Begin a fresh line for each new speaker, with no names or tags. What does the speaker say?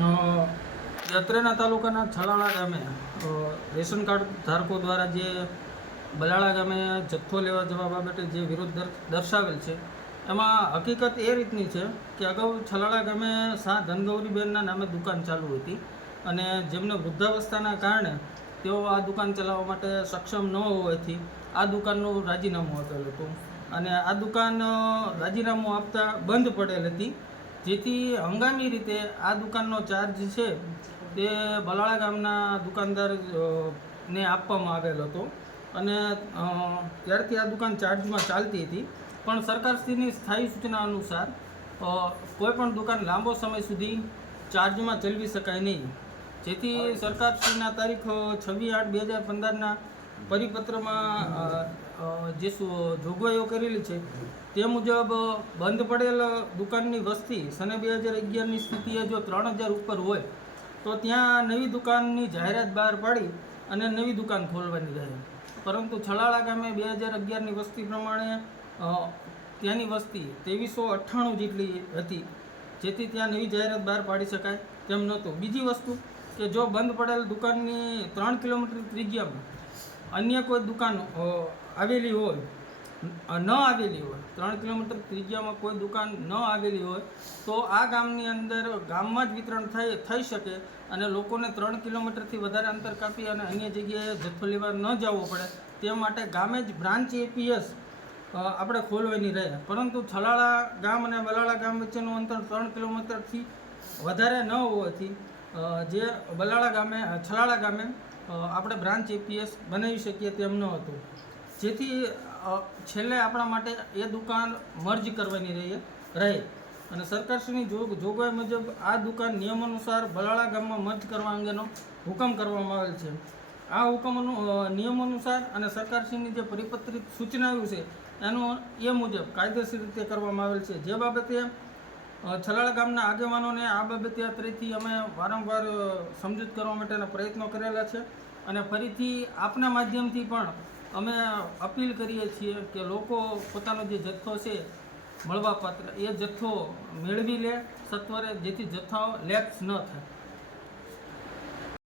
યાત્રાના તાલુકાના છલાળા ગામે રેશન કાર્ડ ધારકો દ્વારા જે બલાળા ગામે જથ્થો લેવા જવા બાબતે જે વિરોધ દર્શાવેલ છે, એમાં હકીકત એ રીતની છે કે અગાઉ છલાળા ગામે શાહ ધનગૌરીબેનના નામે દુકાન ચાલુ હતી અને જેમને વૃદ્ધાવસ્થાના કારણે તેઓ આ દુકાન ચલાવવા માટે સક્ષમ ન હોવાથી આ દુકાનનું રાજીનામું આપેલ હતું. અને આ દુકાન રાજીનામું આપતા બંધ પડેલ હતી. જેથી હંગામી રીતે આ દુકાનનો ચાર્જ છે તે બલાળા ગામના દુકાનદાર ને આપવામાં આવેલ હતો. અને ત્યારથી આ દુકાન ચાર્જમાં ચાલતી હતી. પણ સરકારશ્રીની સ્થાયી સૂચના અનુસાર કોઈપણ કોઈ પણ દુકાન લાંબો સમય સુધી ચાર્જમાં ચલાવી શકાય નહીં. જેથી સરકારશ્રીના તારીખ છવ્વીસ આઠ બે હજાર પંદરના પરિપત્રમાં જે જોગવાઈઓ કરેલી છે, તે મુજબ બંધ પડેલ દુકાનની વસ્તી સને બે હજાર અગિયારની સ્થિતિએ જો ત્રણ હજાર ઉપર હોય, તો ત્યાં નવી દુકાનની જાહેરાત બહાર પાડી અને નવી દુકાન ખોલવાની રહે. પરંતુ છલાળા ગામે બે હજાર અગિયારની વસ્તી પ્રમાણે ત્યાંની વસ્તી ત્રેવીસો અઠ્ઠાણું જેટલી હતી, જેથી ત્યાં નવી જાહેરાત બહાર પાડી શકાય તેમ નહોતું. બીજી વસ્તુ કે જો બંધ પડેલ દુકાનની ત્રણ કિલોમીટર ત્રિજ્યામાં અન્ય કોઈ દુકાન આવેલી હોય ન આવેલી હોય, ત્રણ કિલોમીટર ત્રિજ્યામાં કોઈ દુકાન ન આવેલી હોય, તો આ ગામની અંદર ગામમાં જ વિતરણ થઈ થઈ શકે અને લોકોને ત્રણ કિલોમીટરથી વધારે અંતર કાપી અને અન્ય જગ્યાએ જથ્થો લેવા ન જવો પડે, તે માટે ગામે જ બ્રાન્ચ એપીએસ આપણે ખોલવાની રહે. પરંતુ છલાળા ગામ અને બલાળા ગામ વચ્ચેનું અંતર ત્રણ કિલોમીટરથી વધારે ન હોવાથી જે બલાળા ગામે છલાળા ગામે આપણે બ્રાન્ચ એપીએસ બનાવી શકીએ તેમ ન હતું. જેથી છેલ્લે આપણા માટે એ દુકાન મર્જ કરવાની રહી રહે. અને સરકારશ્રીની જોગ જોગવાઈ મુજબ આ દુકાન નિયમ અનુસાર બલાળા ગામમાં મર્જ કરવા અંગેનો હુકમ કરવામાં આવેલ છે. આ હુકમ અનુ અ, નિયમ અનુસાર અને સરકારશ્રીની જે પરિપત્રિત સૂચનાઓ છે એનું એ મુજબ કાયદેસર રીતે કરવામાં આવેલ છે. જે બાબતે અ, છલાળા ગામના આગેવાનોને આ બાબતે અત્રેથી અમે વારંવાર સમજૂત કરવા માટેના પ્રયત્નો કરેલા છે અને ફરીથી આપના માધ્યમથી પણ અમે અપીલ કરીએ છીએ કે લોકો પોતાનો જે જથ્થો છે મળવાપાત્ર એ જથ્થો મેળવી લે સત્વરે જેથી જથ્થાઓ લેપ્સ ન થાય.